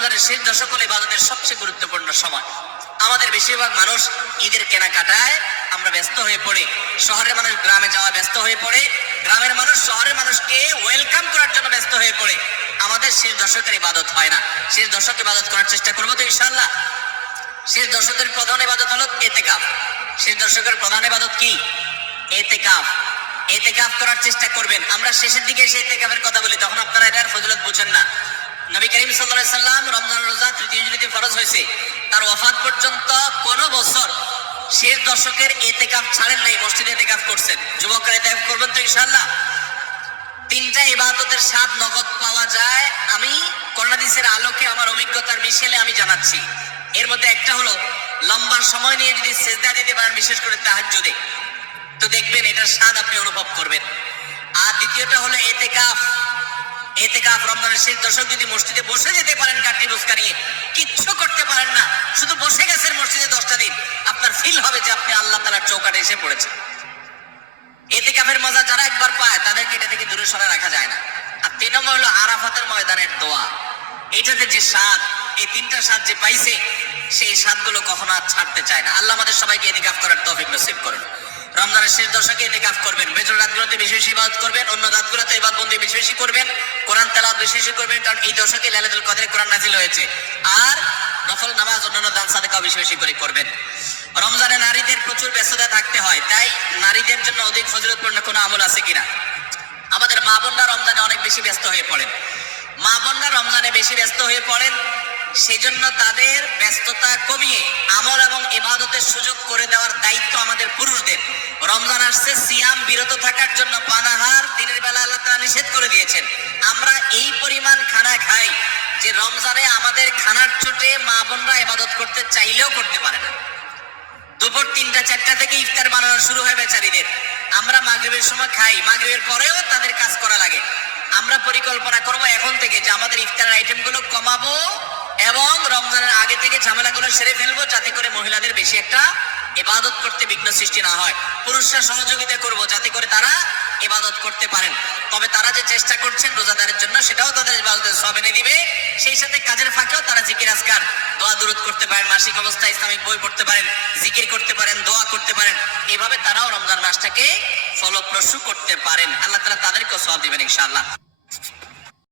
রমজানের শেষ দশক হলো ইবাদতের সবচেয়ে গুরুত্বপূর্ণ সময়। আমাদের বেশিরভাগ মানুষ ঈদের কেনাকাটায় আমরা ব্যস্ত হয়ে পড়ে, শহরের মানুষ গ্রামে যাওয়া ব্যস্ত হয়ে পড়ে, গ্রামের মানুষ শহরের মানুষকে ওয়েলকাম করার জন্য ব্যস্ত হয়ে পড়ে। আমাদের শেষ দশকের ইবাদত হয় না। শেষ দশক ইবাদত করার চেষ্টা করবো তো ইনশাআল্লাহ। শেষ দশকের প্রধান ইবাদত হলো ইতিকাফ। শেষ দশকের প্রধান ইবাদত কি? ইতিকাফ। ইতিকাফ করার চেষ্টা করবেন। আমরা শেষের দিকে এসে ইতিকাফের কথা বলি, তখন আপনারা এটার ফজিলত বুঝেন না। নবী করিম সাল্লাল্লাহু আলাইহি সাল্লাম রমজান রোজা তৃতীয় হিজরিতে ফরজ হয়েছে, তার ওয়াফাত পর্যন্ত কোন বছর শেষ দশকের ইতিকাফ ছাড়েন নাই, মসজিদে ইতিকাফ করছেন। যুবকরা ইতিকাফ করবেন তো ইনশাআল্লাহ। তিনটা ইবাদতের স্বাদ নগদ পাওয়া যায়, আমি কোরআন হাদিসের আলোকে আমার অভিজ্ঞতার মিশেলে আমি জানাচ্ছি। এর মধ্যে একটা হলো লম্বা সময় নিয়ে যদি সিজদা দিতে পারেন, বিশেষ করে তাহাজ্জুদে, তো দেখবেন এটার স্বাদ আপনি অনুভব করবেন। আর দ্বিতীয়টা হলো ইতিকাফ। ইতিকাফ রমজানের শেষ দশক যদি মসজিদে বসে যেতে পারেন, কাটি বুসকা নিয়ে কিচ্ছু করতে পারেন না, শুধু বসে গেছেন মসজিদে 10টা দিন, আপনার ফিল হবে যে আপনি আল্লাহ তাআলার চৌকাঠে এসে পড়েছেন। ইতিকাফের মজা যারা একবার পায় তাদেরকে এটা থেকে দূরে সরে রাখা যায় না। আর 3 নম্বর হলো আরাফাতের ময়দানের দোয়া। এইটাতে যে স্বাদ, এই তিনটা স্বাদ যে পাইছে, সেই স্বাদগুলো কখনো আর ছাড়তে চায় না। আল্লাহ আমাদের সবাইকে ইতিকাফ করার তৌফিক নসিব করুন। রমজানের শেষ দশকে ইতিকাফ করবেন, বেজর রাতগুলোতে বেশি বেশি ইবাদত করবেন, অন্য রাতগুলোতে ইবাদত বন্দি বেশি বেশি করবেন, কোরআন তেলাওয়াত বেশি বেশি করবেন, কারণ এই দশকে লাইলাতুল কদরে কোরআন নাযিল হয়েছে। আর নফল নামাজ, অন্যান্য দান সাদাকাও বেশি বেশি করে করবেন। রমজানে নারীদের প্রচুর ব্যস্ততা থাকতে হয়, তাই নারীদের জন্য অধিক ফজিলতপূর্ণ কোনো আমল আছে কিনা? আমাদের মা বোনরা রমজানে অনেক বেশি ব্যস্ত হয়ে পড়েন। মা বোনরা রমজানে বেশি ব্যস্ত হয়ে পড়েন, সেই জন্য তাদের ব্যস্ততা কমিয়ে আমল এবং ইবাদতের সুযোগ করে দেওয়ার দায়িত্ব আমাদের পুরুষদের। রমজান আসছে, সিয়াম বিরত থাকার জন্য পানাহার দিনের বেলা আল্লাহ তাআলা নিষেধ করে দিয়েছেন। আমরা এই পরিমাণ খানা খাই যে রমজানে আমাদের খানার চোটে মা বোনরা ইবাদত করতে চাইলেও করতে পারে না। দুপুর 3টা-4টা থেকে ইফতার বানানো শুরু হয় বেচারীদের। আমরা মাগরিবের সময় খাই, মাগরিবের পরেও তাদের কাজ করা লাগে। আমরা পরিকল্পনা করব এখন থেকে যে আমাদের ইফতারের আইটেমগুলো কমাবো এবং রমজানের আগে থেকে ঝামেলাগুলো সেরে ফেলবো, যাতে করে মহিলাদের বেশি একটা ইবাদত করতে বিঘ্ন সৃষ্টি না হয়। পুরুষরা সহযোগিতা করব যাতে করে তারা ইবাদত করতে পারেন। তবে তারা যে চেষ্টা করছেন রোজাদারের জন্য, সেটাও তাদের ইবাদতের সওয়াব এনে দিবে। সেই সাথে কাজের ফাঁকেও তারা জিকির আজকার, দোয়া দুরূদ করতে পারেন, মাসিক অবস্থায় ইসলামিক বই পড়তে পারেন, জিকির করতে পারেন, দোয়া করতে পারেন। এইভাবে তারাও রমজান মাসটাকে ফলপ্রসূ করতে পারেন। আল্লাহ তাআলা তাদেরকেও সওয়াব দিবেন ইনশাআল্লাহ।